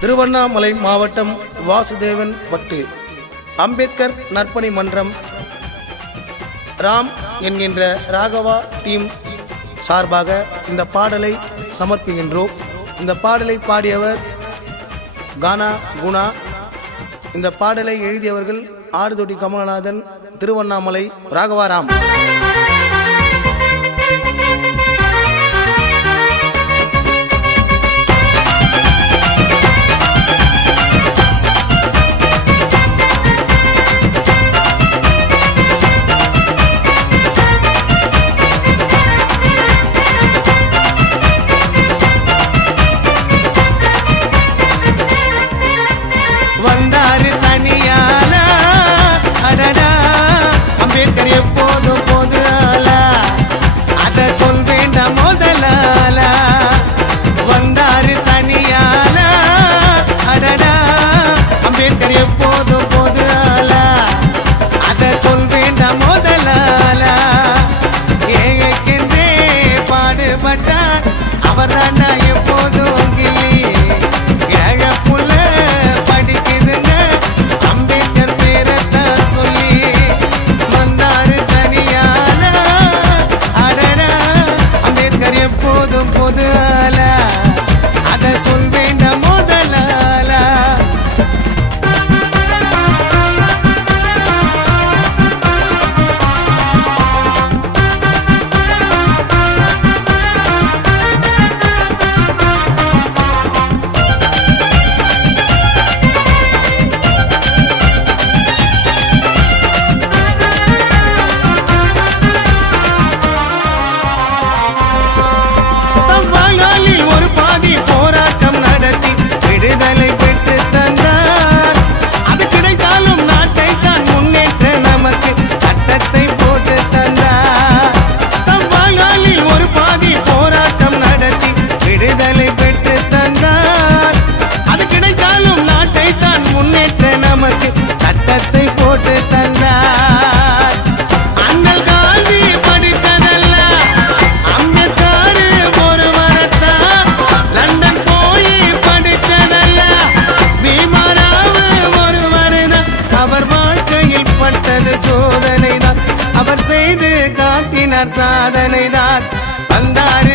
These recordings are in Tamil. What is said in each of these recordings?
திருவண்ணாமலை மாவட்டம் வாசுதேவன் பட்டு. அம்பேத்கர் நற்பணி மன்றம். ராம் என்கின்ற ராகவா டீம் சார்பாக இந்த பாடலை சமர்ப்பிக்கின்றோம். இந்த பாடலை பாடியவர் கானா குணா. இந்த பாடலை எழுதியவர்கள் ஆடுதொட்டி கமலநாதன் திருவண்ணாமலை ராகவாராம் போதும் போது ஆல அத சொல் வேண்டாம் முதலால? வந்தாரு தனியால? அடடா. அம்பேத்கர் எப்போதும் போது ஆல அத சொல் வேண்டாம் முதலால? ஏகென்றே அவர் தான் சாதியினர் சாதனைதான் வந்தாரு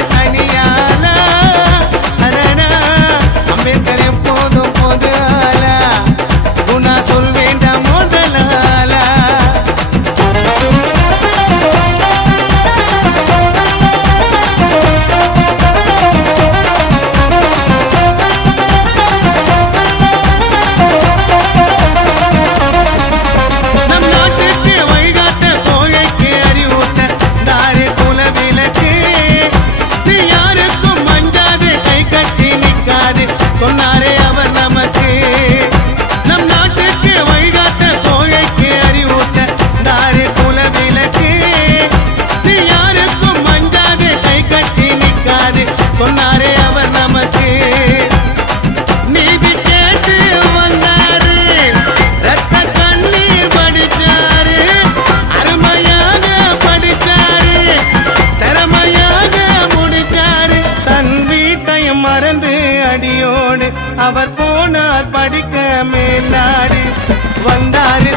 con அவர் போனார் படிக்க மேலாடி வந்தாரு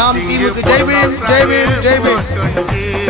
ராம் தீமுக்கு. ஜெய்பீம் ஜெய்பீம் ஜெய்பீம்